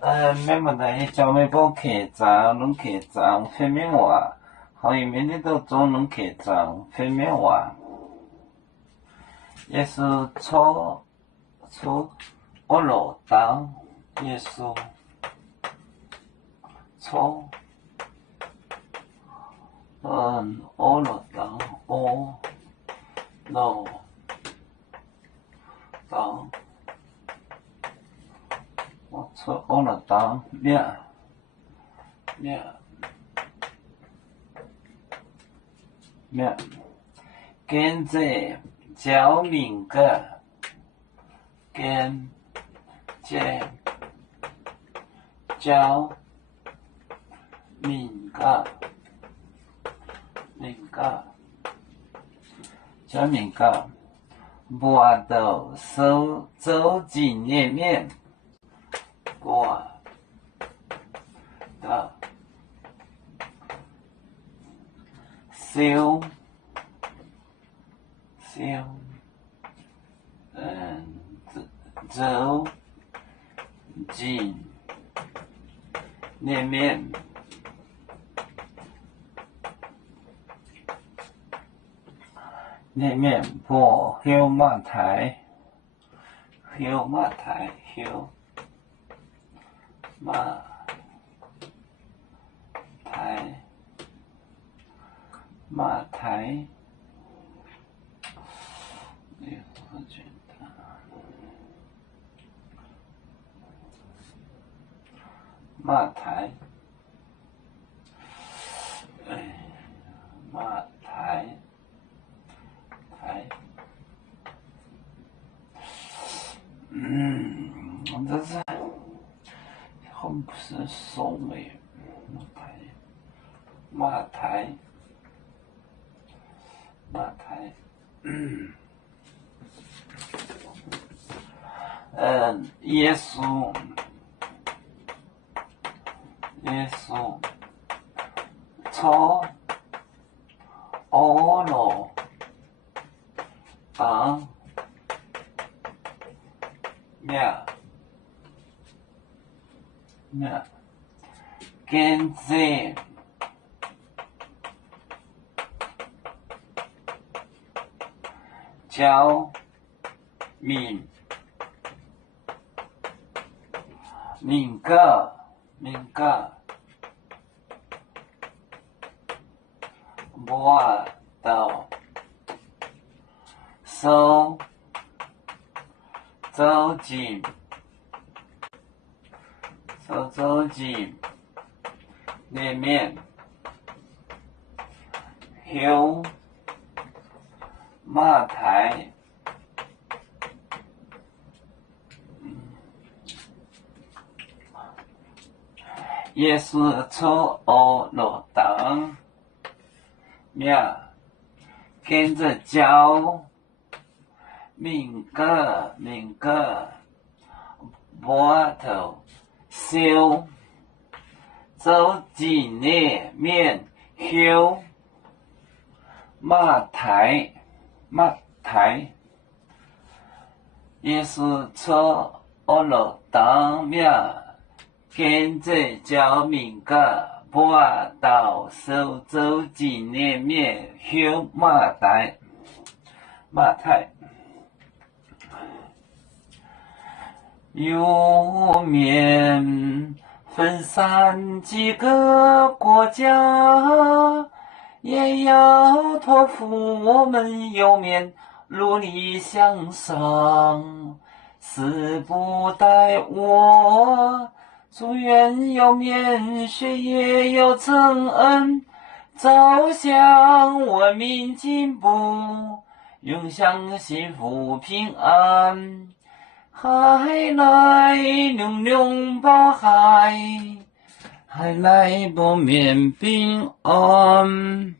免问题，招妹部客栈，拢客栈分面话，后面你都做拢客栈分面话，也是初二路当，也是初二路当，二路当。我了当面跟着教明个跟着教明个我的手走进里面，我的手走进里面，我后马台马台，这是很不是送诶，马台，耶稣，初二路当面跟着教明个我的手走进里面，后马台，也是初二路当面跟着教明个我的手走进里面，后马台，也是初二路当面跟着教明个我的手走进里面，后马台。有面分散几个国家，也要托付我们有面努力向上，死不待我，祝愿有面学业有成恩，走向文明进步，永享幸福平安。海来隆隆宝海，海来不免平安。